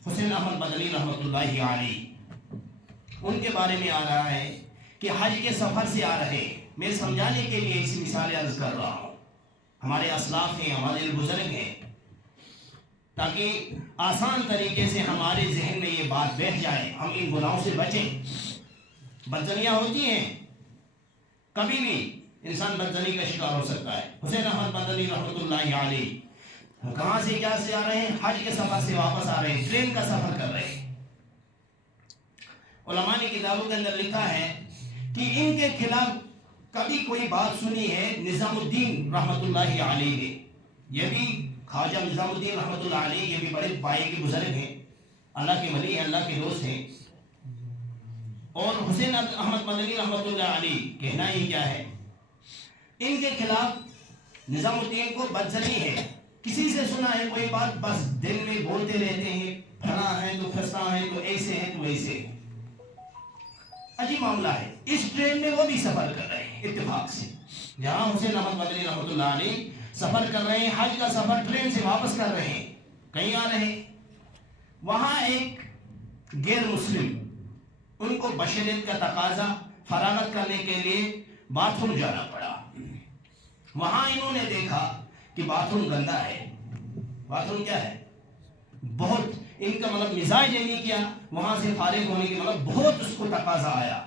حسین احمد مدنی رحمۃ اللہ علیہ، ان کے بارے میں آ رہا ہے کہ حج کے سفر سے آ رہے، میں سمجھانے کے لیے اس مثال عرض کر رہا ہوں، ہمارے اسلاف ہیں، ہمارے بزرگ ہیں، تاکہ آسان طریقے سے ہمارے ذہن میں یہ بات بیٹھ جائے، ہم ان گناہوں سے بچیں۔ بدزنیاں ہوتی ہیں، کبھی بھی انسان بدزنی کا شکار ہو سکتا ہے۔ حسین احمد مدنی رحمۃ اللہ علیہ کہاں سے کیا سے آ رہے ہیں؟ حج کے سفر سے واپس آ رہے ہیں، ٹرین کا سفر کر رہے ہیں۔ علماء نے کتابوں کے اندر لکھا ہے کہ ان کے خلاف کبھی کوئی بات سنی ہے نظام الدین رحمۃ اللہ علیہ نے، یہ بھی خواجہ نظام الدین رحمۃ اللہ علیہ، یہ بھی بڑے پائے کے بزرگ ہیں، اللہ کے ولی ہیں، اللہ کے دوست ہیں۔ اور حسین احمد مدنی رحمۃ اللہ علیہ کہنا ہی کیا ہے، ان کے خلاف نظام الدین کو بدزنی ہے، کسی سے سنا ہے کوئی بات بس دل میں بولتے رہتے ہیں، پھنا ہے تو پھنستا ہے تو ایسے ہیں تو ایسے ہیں۔ عجیب معاملہ ہے۔ اس ٹرین میں وہ بھی سفر کر رہے ہیں اتفاق سے، جہاں حسین احمد مدنی رحمۃ اللہ علیہ سفر کر رہے ہیں، حج کا سفر ٹرین سے واپس کر رہے ہیں، کہیں آ رہے ہیں، وہاں ایک غیر مسلم، ان کو بشریت کا تقاضا فراغت کرنے کے لیے باتھ روم جانا پڑا۔ وہاں انہوں نے دیکھا کہ باتھ روم گندا ہے۔ باتھ روم کیا ہے؟ بہت ان کا مطلب مزاج یہ نہیں کیا، وہاں سے فارغ ہونے کے مطلب بہت اس کو تقاضا آیا،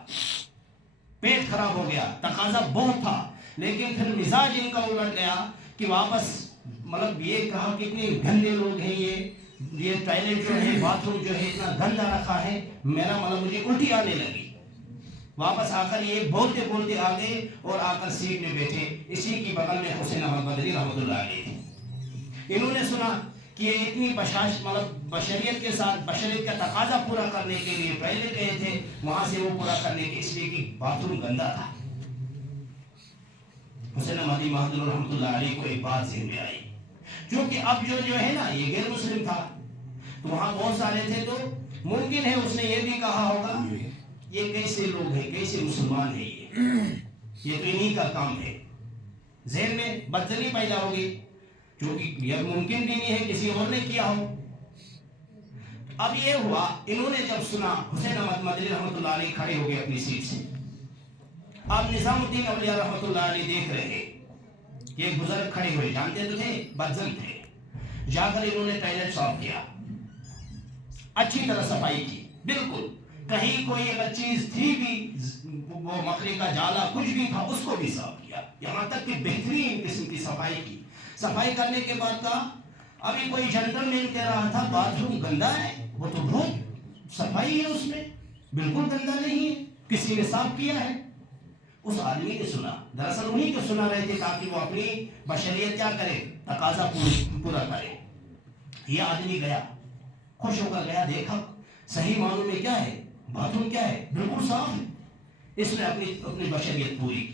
پیٹ خراب ہو گیا، تقاضا بہت تھا، لیکن پھر مزاج ان کا الٹ گیا کہ واپس مطلب یہ کہا کہ اتنے گندے لوگ ہیں، یہ ٹوائلٹ جو ہے، باتھ روم جو ہے اتنا گندا رکھا ہے، میرا مطلب مجھے الٹی آنے لگی۔ واپس آ کر یہ بولتے بولتے آ گئے اور آ کر سیٹ میں بیٹھے، اسی کی بغل میں حسین احمد مدنی رحمۃ اللہ علیہ تھے۔ انہوں نے سنا کہ یہ اتنی مطلب بشریت کے ساتھ بشریت کا تقاضا پورا کرنے کے لیے پہلے گئے تھے، وہاں سے وہ پورا کرنے کے اس لیے کہ باتھ روم گندا تھا۔ حسین احمد مدنی رحمۃ اللہ علیہ کو ایک بات ذہن میں آئی، کیونکہ اب جو ہے نا یہ غیر مسلم تھا، تو وہاں بہت سارے تھے، تو ممکن ہے اس نے یہ بھی کہا ہوگا یہ کیسے لوگ ہیں، کیسے مسلمان ہیں، یہ تو انہی کا کام ہے، ذہن میں بدزنی پیدا ہوگی، کیونکہ یہ ممکن بھی نہیں ہے کسی اور نے کیا ہو۔ اب یہ ہوا، انہوں نے جب سنا، حسین احمد مدنی رحمۃ اللہ علیہ کھڑے ہو گئے اپنی سیٹ سے۔ اب نظام الدین اولیاء رحمۃ اللہ علیہ دیکھ رہے کہ ایک بزرگ کھڑے ہوئے، جانتے تو تھے بدزن تھے، جا کر انہوں نے ٹوائلٹ صاف کیا، اچھی طرح صفائی کی، بالکل کہیں کوئی اگر چیز تھی بھی، وہ مکڑی کا جالا کچھ بھی تھا اس کو بھی صاف کیا، یہاں تک کہ بہترین قسم کی صفائی کی۔ صفائی کرنے کے بعد کہا، ابھی کوئی جنٹل مین کہہ رہا تھا باتھ روم گندا ہے، وہ تو بہت صفائی ہے اس میں، بالکل گندا نہیں ہے، کسی نے صاف کیا ہے۔ اس آدمی نے سنا، دراصل انہی کو سنا رہے تھے تاکہ وہ اپنی بشریت کیا کرے، تقاضا پورا کرے۔ یہ آدمی گیا، خوش ہو کر گیا، دیکھا صحیح معنوں میں کیا ہے، باتھ روم کیا ہے، بالکل صاف ہے۔ اس نے اپنی بشریت پوری کی،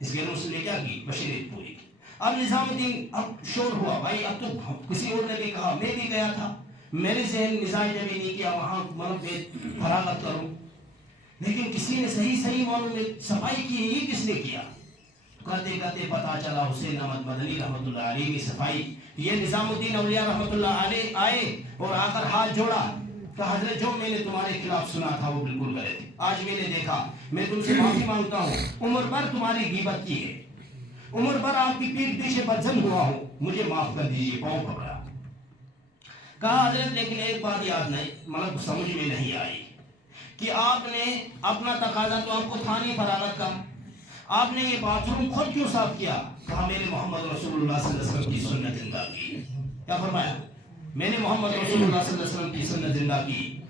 اس غیر مسلم نے کیا کی، بشریت پوری کی۔ اب نظام الدین، اب شور ہوا، بھائی اب تو کسی اور نے بھی کہا، میں بھی گیا تھا، میرے ذہن مزاج نے بھی نہیں کیا وہاں مطلب فراغت کروں، لیکن کسی نے صحیح معنوں میں صفائی کی ہے، یہ کس نے کیا؟ کرتے کرتے پتا چلا حسین احمد مدنی رحمۃ اللہ علیہ کی صفائی۔ یہ نظام الدین اولیاء رحمۃ اللہ علیہ آئے اور آ کر ہاتھ جوڑا، کہا حضرت جو میں نے تمہارے خلاف سنا تھا وہ بالکل غلط ہے، آج میں نے دیکھا، میں تم سے معافی مانگتا ہوں، عمر بھر تمہاری غیبت کی ہے، عمر بھر آپ کی پیٹھ پیچھے بدزن ہوا ہوں، مجھے معاف کر دیجیے، پاؤں پکڑا۔ کہا حضرت لیکن ایک بات یاد نہیں، مطلب سمجھ میں نہیں آئی کہ آپ نے اپنا تقاضا تو آپ کو تھا نہیں فراغت کا، آپ نے یہ باتھ روم خود کیوں صاف کیا؟ کہا میں نے محمد رسول اللہ صلی اللہ علیہ وسلم کی سنت زندہ کی۔ کیا فرمایا؟ میں نے محمد رسول اللہ صلی اللہ علیہ وسلم کی سنت زندہ کی۔